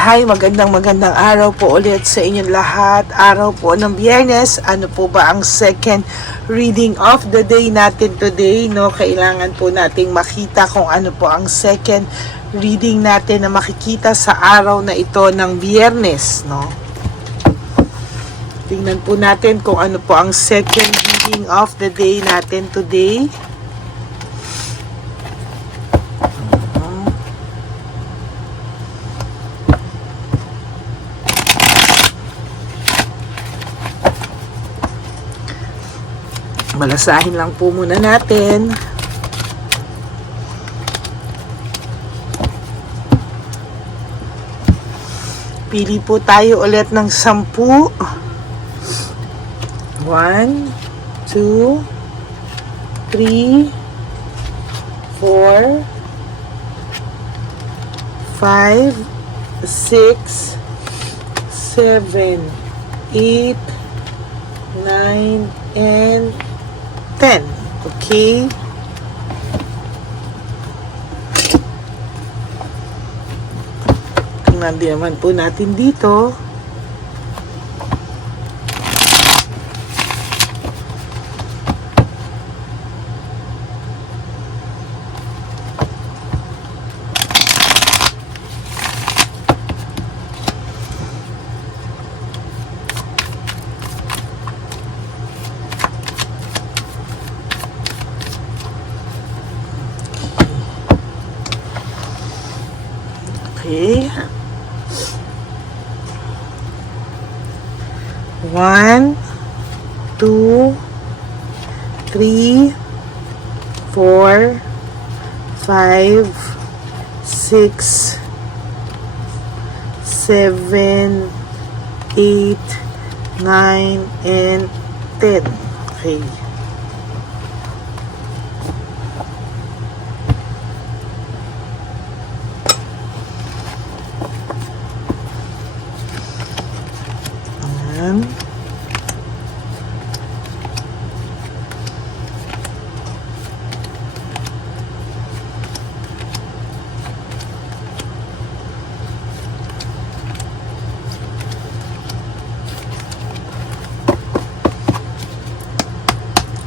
Hi, magandang araw po ulit sa inyong lahat. Araw po ng Biyernes. Ano po ba ang second reading of the day natin today? No, kailangan po nating makita kung ano po ang second reading natin na makikita sa araw na ito ng Biyernes, no? Tingnan po natin kung ano po ang second reading of the day natin today. Malasahin lang po muna natin. Pili po tayo ulit ng 10. 1, 2, 3, 4, 5, 6, 7, 8, 9, and 10. Okay? Tingnan din naman po natin dito. Okay. 1, 2, 3, 4, 5, 6, 7, 8, 9, and 10. Okay.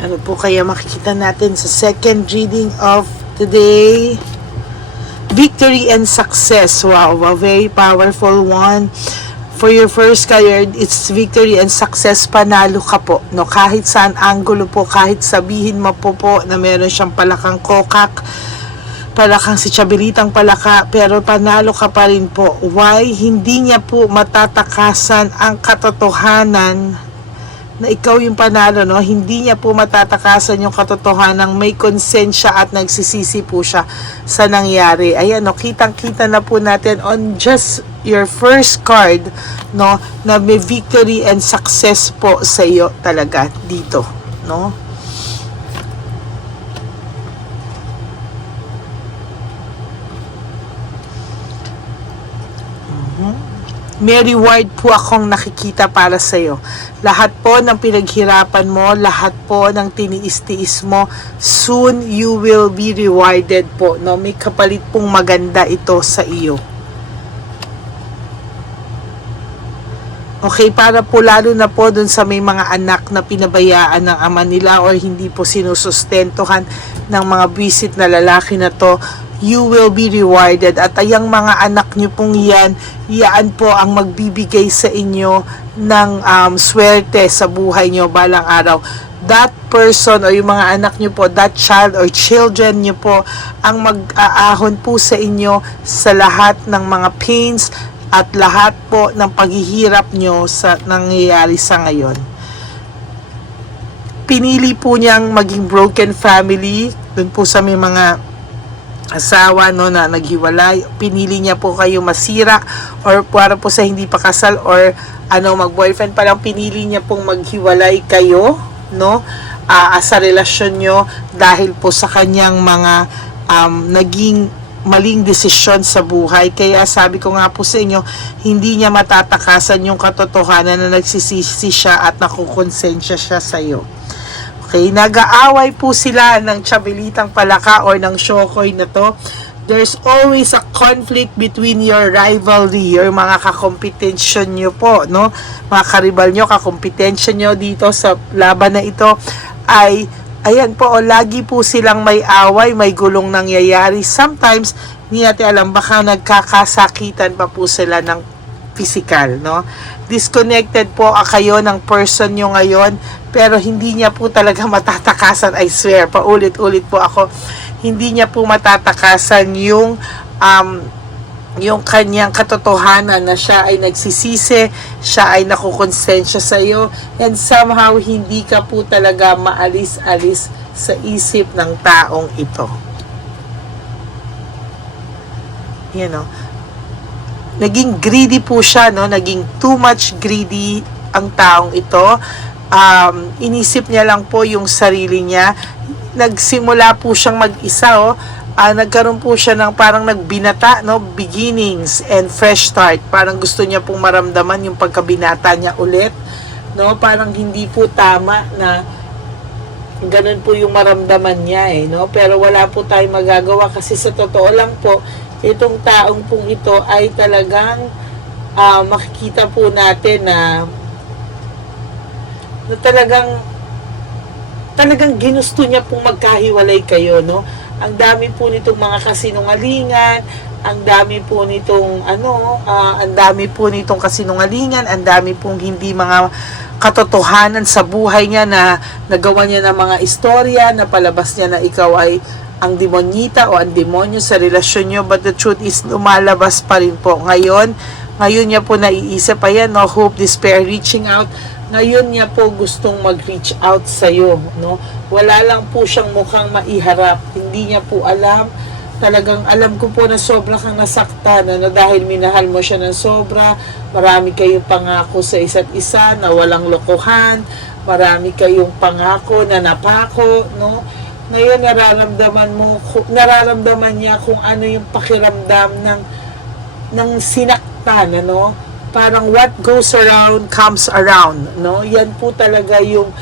Ano po kaya makikita natin sa second reading of today? Victory and success. Wow, a very powerful one. For your first card, it's victory and success. Panalo ka po. No? Kahit saan angulo po, kahit sabihin mo po na meron siyang palakang kokak, palakang si Chabelitang palaka, pero panalo ka pa rin po. Why? Hindi niya po matatakasan ang katotohanan na ikaw yung panalo, no? Hindi niya po matatakasan yung katotohanan, may konsensya at nagsisisi po siya sa nangyari. Ayan, no? Kitang-kita na po natin on just your first card, no? Na may victory and success po sa iyo talaga dito, no? May reward po akong nakikita para sa iyo. Lahat po ng pinaghirapan mo, lahat po ng tiniis-tiis mo, soon you will be rewarded po. No? May kapalit pong maganda ito sa iyo. Okay, para po lalo na po dun sa may mga anak na pinabayaan ng ama nila or hindi po sinusustentuhan ng mga bisit na lalaki na to, you will be rewarded. At ayang mga anak nyo pong yan po ang magbibigay sa inyo ng swerte sa buhay nyo balang araw. That person o yung mga anak nyo po, that child or children nyo po, ang mag-aahon po sa inyo sa lahat ng mga pains at lahat po ng paghihirap nyo sa nangyayari sa ngayon. Pinili po niyang maging broken family, dun po sa may mga asawa, no, na naghiwalay. Pinili niya po kayo masira or para po sa hindi pa kasal or mag-boyfriend pa lang, pinili niya pong maghiwalay kayo, no, sa relasyon nyo dahil po sa kanyang mga naging maling desisyon sa buhay. Kaya sabi ko nga po sa inyo, hindi niya matatakasan yung katotohanan na nagsisisi siya at nakukonsensya siya sa iyo. Okay, nag-aaway po sila ng Chabelitang palaka or ng Shokoy na to there's always a conflict between your rivalry, your mga kakompetensyon nyo po, no? Mga karibal nyo, kakompetensyon nyo dito sa laban na ito ay, ayan po, lagi po silang may away, may gulong nangyayari. Sometimes, hindi natin alam, baka nagkakasakitan pa po sila ng physical, no? Disconnected po kayo ng person nyo ngayon, pero hindi niya po talaga matatakasan, I swear, paulit-ulit po ako, hindi niya po matatakasan yung kanyang katotohanan na siya ay nagsisisi, siya ay nakukonsensya sa iyo, and somehow hindi ka po talaga maalis-alis sa isip ng taong ito. You know, naging greedy po siya, no? Naging too much greedy ang taong ito. Inisip niya lang po yung sarili niya. Nagsimula po siyang mag-isa, nagkaroon po siya ng parang nagbinata, no? Beginnings and fresh start. Parang gusto niya pong maramdaman yung pagkabinata niya ulit, no? Parang hindi po tama na ganun po yung maramdaman niya, no? Pero wala po tayong magagawa kasi sa totoo lang po, itong taong pong ito ay talagang makikita po natin na talagang ginusto niya pong magkahiwalay kayo, no? Ang dami po nitong mga kasinungalingan, ang dami po nitong kasinungalingan, ang dami pong hindi mga katotohanan sa buhay niya na nagawa niya ng mga istorya, na palabas niya na ikaw ay ang demonyita o ang demonyo sa relasyon nyo, but the truth is lumalabas pa rin po. Ngayon niya po naiisip, ayan, no, hope, despair, reaching out. Ngayon niya po gustong mag-reach out sa'yo, no? Wala lang po siyang mukhang maiharap. Hindi niya po alam. Talagang alam ko po na sobra kang nasaktan, na dahil minahal mo siya ng sobra. Marami kayong pangako sa isa't isa na walang lokohan. Marami kayong pangako na napako, no? Ngayon nararamdaman niya kung ano yung pakiramdam ng sinaktan, ano? Parang what goes around comes around, no? Yan po talaga yung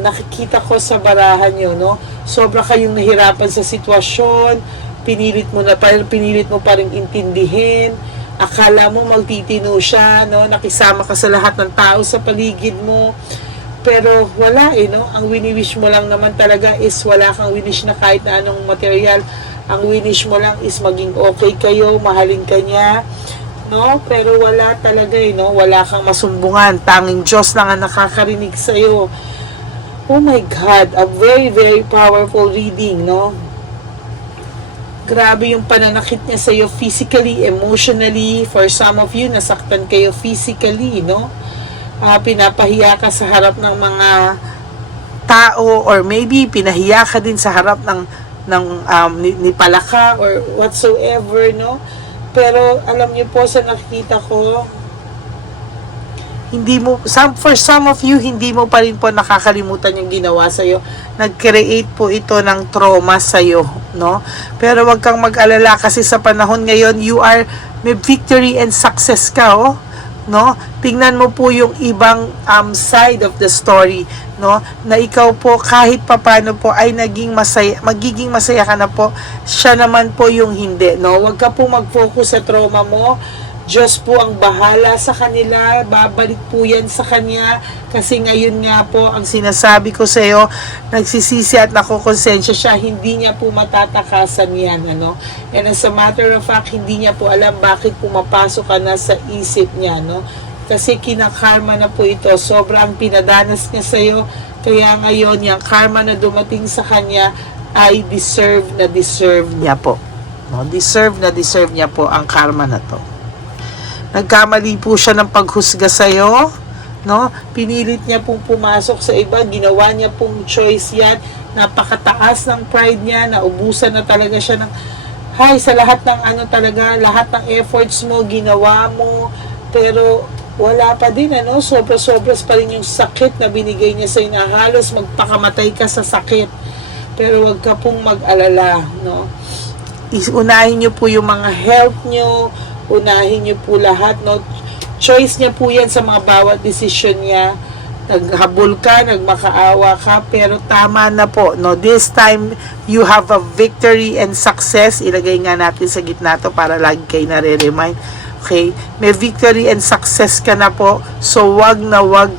nakikita ko sa barahan nyo, no? Sobra kayong nahirapan sa sitwasyon, pinilit mo pa rin intindihin, akala mo magtitino siya, no? Nakisama ka sa lahat ng tao sa paligid mo, pero wala, no? Ang wini-wish mo lang naman talaga is wala kang winish na kahit na anong material. Ang winish mo lang is maging okay kayo, mahalin ka niya, no? Pero wala talaga, no? Wala kang masumbungan. Tanging Diyos lang ang nakakarinig sa'yo. Oh my God, a very, very powerful reading, no? Grabe yung pananakit niya sa'yo physically, emotionally. For some of you, nasaktan kayo physically, no? Pinapahiya ka sa harap ng mga tao, or maybe pinahiya ka din sa harap ni palaka or whatsoever, no? Pero alam niyo po, sa nakikita ko, for some of you, hindi mo pa rin po nakakalimutan yung ginawa sa'yo. Nag-create po ito ng trauma sa'yo, no? Pero wag kang mag-alala kasi sa panahon ngayon, may victory and success ka, no? Tingnan mo po yung ibang side of the story, no? Na ikaw po kahit papano po ay magiging masaya ka na po. Siya naman po yung hindi, no? Wag ka po mag-focus sa trauma mo. Diyos po ang bahala sa kanila, babalik po yan sa Kanya, kasi ngayon nga po ang sinasabi ko sa iyo, nagsisisi at nakukonsensya siya, hindi niya po matatakasan yan, ano? And as a matter of fact, hindi niya po alam bakit pumapasok ka na sa isip niya, no? Kasi kinakarma na po ito, sobrang pinadanas niya sa iyo, kaya ngayon yung karma na dumating sa Kanya ay deserve niya po, no? Deserve niya po ang karma na to. Nagkamali po siya ng paghusga sa'yo, no? Pinilit niya pong pumasok sa iba, ginawa niya pong choice yan, napakataas ng pride niya, naubusan na talaga siya ng, sa lahat ng lahat ng efforts mo, ginawa mo, pero wala pa din, ano? Sobra-sobras pa rin yung sakit na binigay niya sa'yo, na halos magpakamatay ka sa sakit. Pero wag ka pong mag-alala, no? Unahin niyo po yung mga health niyo, unahin niyo po lahat, no? Choice niya po yan sa mga bawat decision niya. naghabol ka, nagmakaawa ka, pero tama na po, no? This time, you have a victory and success. Ilagay nga natin sa gitna to para lagi kayo nare-remind. Okay? May victory and success ka na po, so wag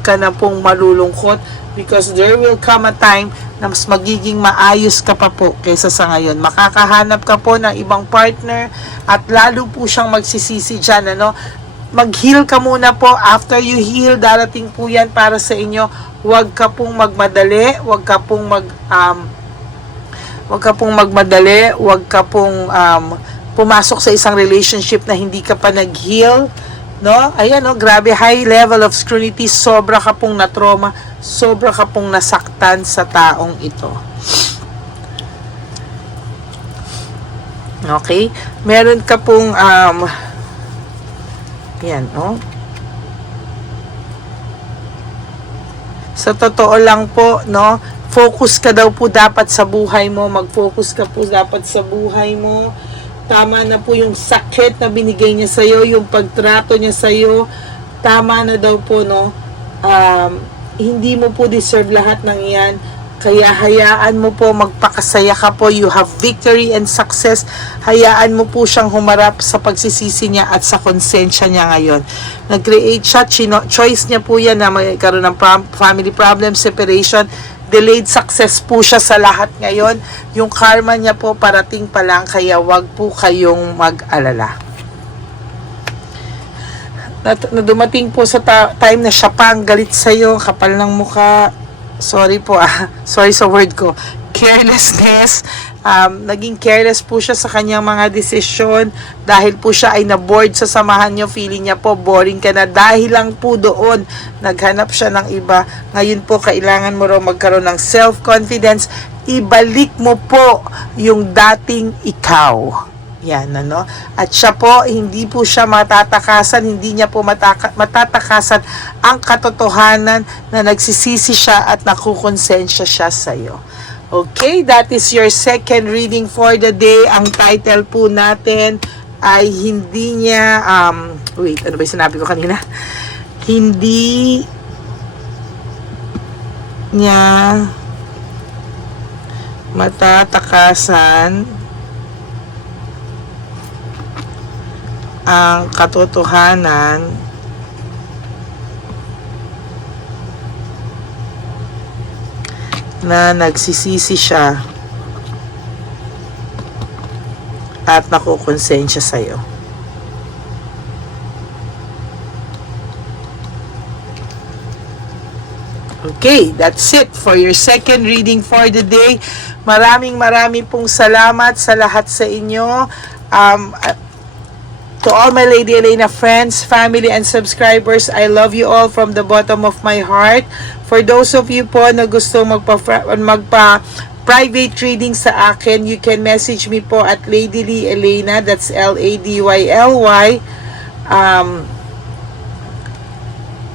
ka na pong malulungkot because there will come a time na mas magiging maayos ka pa po kaysa sa ngayon. Makakahanap ka po ng ibang partner at lalo po siyang magsisisi dyan, ano? Mag-heal ka muna po. After you heal, darating po yan para sa inyo. Huwag ka pong magmadali, huwag ka pong pumasok sa isang relationship na hindi ka pa nag-heal, no? Ayan, no, grabe, high level of scrutiny, sobra ka pong na-trauma, sobra ka pong nasaktan sa taong ito. Okay? Meron ka pong yan, no? Sa totoo lang po, no, focus ka daw po dapat sa buhay mo, mag-focus ka po dapat sa buhay mo. Tama na po yung sakit na binigay niya sa'yo, yung pagtrato niya sa'yo, tama na daw po, no? Hindi mo po deserve lahat ng yan. Kaya hayaan mo po, magpakasaya ka po. You have victory and success. Hayaan mo po siyang humarap sa pagsisisi niya at sa konsensya niya ngayon. Nag-create siya, choice niya po yan na magkaroon ng family problem, separation. Delayed success po siya sa lahat ngayon. Yung karma niya po parating pa lang, kaya wag po kayong mag-alala. Na dumating po sa time na siya pa ang galit sa'yo, kapal ng mukha, sorry po sorry sa word ko, carelessness, naging careless po siya sa kanyang mga desisyon dahil po siya ay na-bored sa samahan niyo, feeling niya po boring ka na dahil lang po doon, naghanap siya ng iba. Ngayon po, kailangan mo raw magkaroon ng self-confidence, ibalik mo po yung dating ikaw. Yan, ano? At siya po, hindi po siya matatakasan, hindi niya po matatakasan ang katotohanan na nagsisisi siya at nakukonsensya siya sa'yo. Okay, that is your second reading for the day. Ang title po natin ay hindi niya, wait, ano ba yung sinabi ko kanina? Hindi niya matatakasan ang katotohanan na nagsisisi siya at nakukonsensya sa'yo. Okay, that's it for your second reading for the day. Maraming pong salamat sa lahat sa inyo. To all my Lady Elena friends, family, and subscribers, I love you all from the bottom of my heart. For those of you po na gusto magpa-private reading sa akin, you can message me po at Lady Lee Elena, that's LADYLY.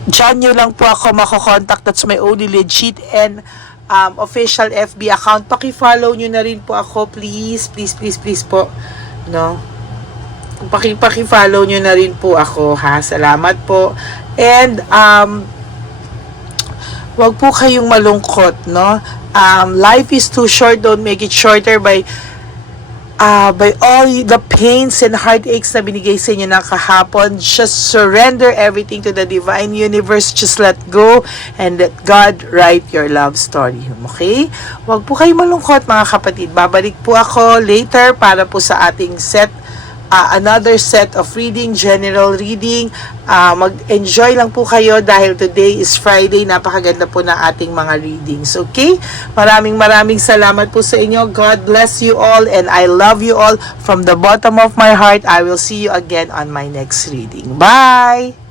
Diyan nyo lang po ako makokontak, that's my only legit and official FB account. Paki-follow nyo na rin po ako, please po, no? Paki-follow nyo na rin po ako, ha? Salamat po. And wag po kayong malungkot, no? Life is too short. Don't make it shorter by all the pains and heartaches na binigay sa inyo ng kahapon. Just surrender everything to the divine universe. Just let go and let God write your love story. Okay? Wag po kayong malungkot, mga kapatid. Babalik po ako later para po sa ating another set of reading, general reading. Mag-enjoy lang po kayo dahil today is Friday. Napakaganda po ng ating mga readings. Okay? Maraming salamat po sa inyo. God bless you all and I love you all from the bottom of my heart. I will see you again on my next reading. Bye!